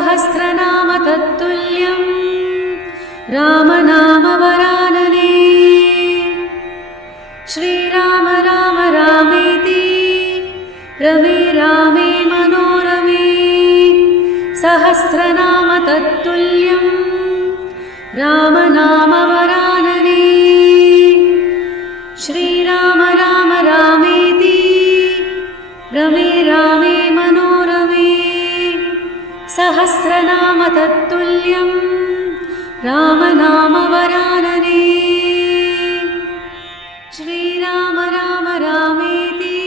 सहस्रनाम तत्तुल्यं रामनामवरानने। श्रीराम राम रामेति रमे रामे मनोरमे। सहस्रनाम तत्तुल्यं रामनामवरानने। श्रीराम राम रामेति रमे रामे मनोरमे। सहस्रनाम तत्तुल्यं रामनामवरानने। श्रीराम राम रामेति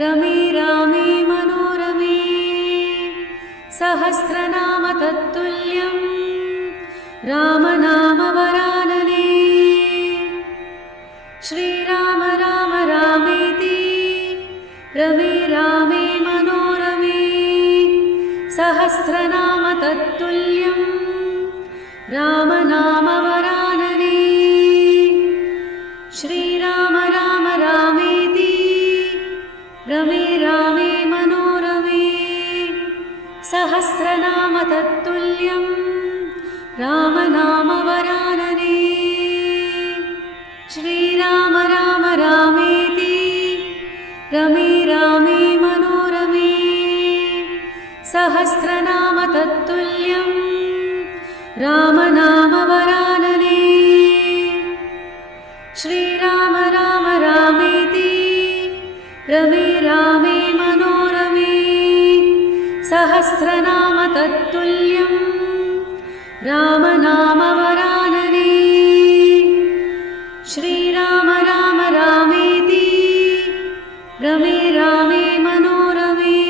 रमे रामे मनोरमे। सहस्रनाम तत्तुल्यं रामनामवरानने। श्रीराम राम रामेति रमे रामे मनोरमे। सहस्रनाम तत्तुल्यं रामनामवरानने। श्रीराम राम रामेति रमे रामे मनोरमे। सहस्रनाम तत्तुल्यं रामनामवरानने। श्रीराम राम रामेति रमे रामे मनोरमे। सहस्रनाम तत्तुल्यं रामनामवरानने। श्रीराम राम रामेति रमे रामे मनोरमे। सहस्रनाम तत्तुल्यं रामनामवरानने। श्रीराम राम रामेति रमे रामे मनोरमे।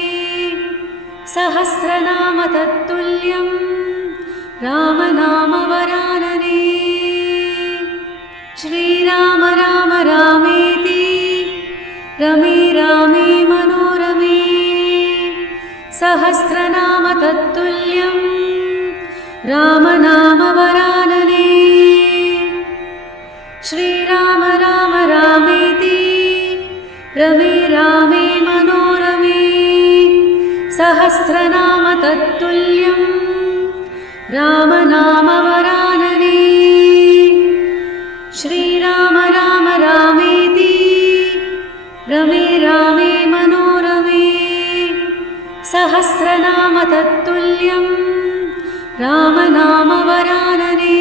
सहस्रनाम तत्तुल्यं रामनामवरानने। श्रीराम राम रामेति रमे रामे मनोरमे। सहस्रनाम तत्तुल्यं रामनामवरानने। श्रीराम राम रामेति रमे रामे मनोरमे। सहस्रनाम तत्तुल्यं रामनामवरानने। श्रीराम राम रामेति रमे रामे मनोरमे। सहस्रनाम तत्तुल्यं रामनामवरानने।